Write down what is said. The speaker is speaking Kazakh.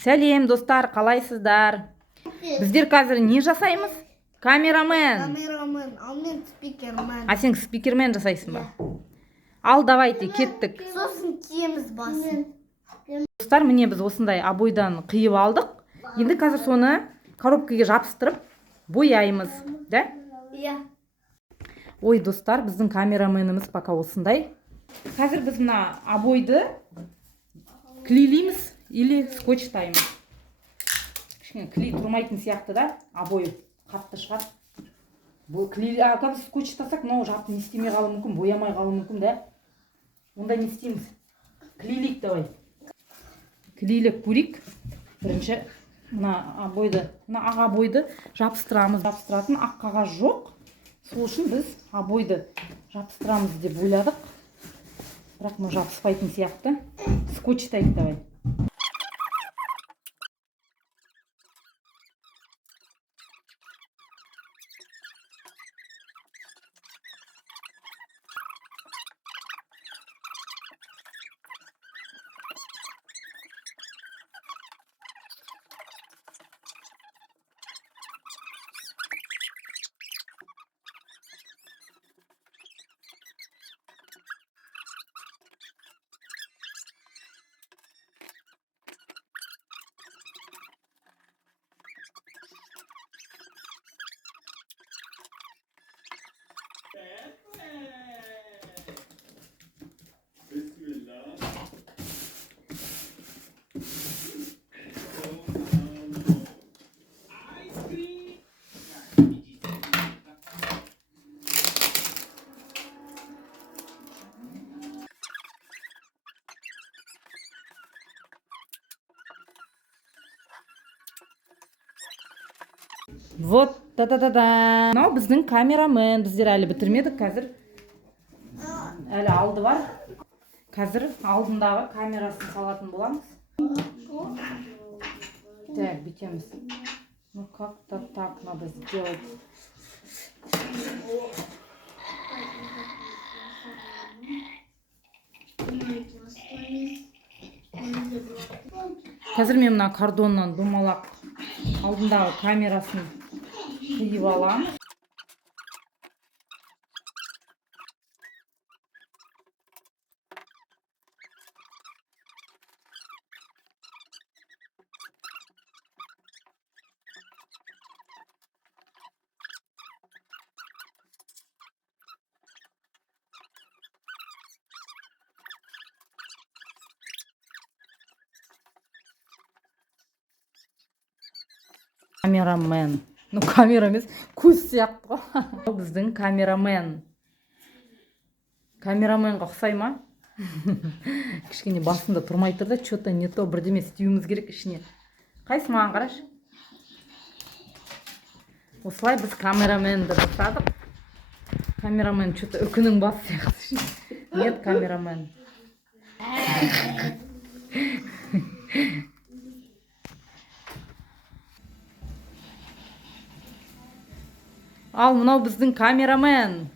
Сәлем достар, қалайсыздар? Біздер қазір не жасаймыз? Камерамен. Ал мен спикермен. А сен спикермен жасайсың ба? Ал давайте кеттік. Сосын киеміз басын. Достар, міне біз осындай обойдан қиып алдық. Енді қазір соны коробкаға жабыстырып бояймыз, да? Иә. Ой, достар, біздің камераменіміз пока осындай. Қазір біз мына обойды клейлейміз или скотчтаймыз. Кішкене клей тұрмайтын сияқты да, обой қатты шығар. Бұл клей, как скотчтасақ, мынау жапты не істемей қалуы мүмкін, боямай қалуы мүмкін, да? Онда не істейміз? Клейлейік давай. Клейлеп көрейік. Бірінші мына ақ обойды жабыстырамыз. Жабыстыратын ақ қағаз жоқ. Сол үшін біз обойды жабыстырамыз деп ойладық. Бірақ мына жабыспайтын сияқты. Скотчтайық давай. Вот, да-да-да-да. Мынау біздің камерамен. Біздер әлі бітірмедік, қазір әлі алды бар. Қазір алдындағы камерасын салатын боламыз. Так, бүйтеміз. Ну, как-то так надо сделать. Қазір мен мына кардоннан домалақ алдындағы камерасын қиып аламыз. Камерамен. Ну, камера емес, көз сияқты ғой. Біздің камерамен. Камераменға ұқсай ма? Кішкене басында тұрмай тұр да, что-то не то, бірдеме істеуіміз керек ішіне. Қайсы маған қараш? Осылай біз камераменді жасадық. Камерамен что-то үкінің басы сияқты. Нет, камерамен. Ал, мынау біздің камерамен.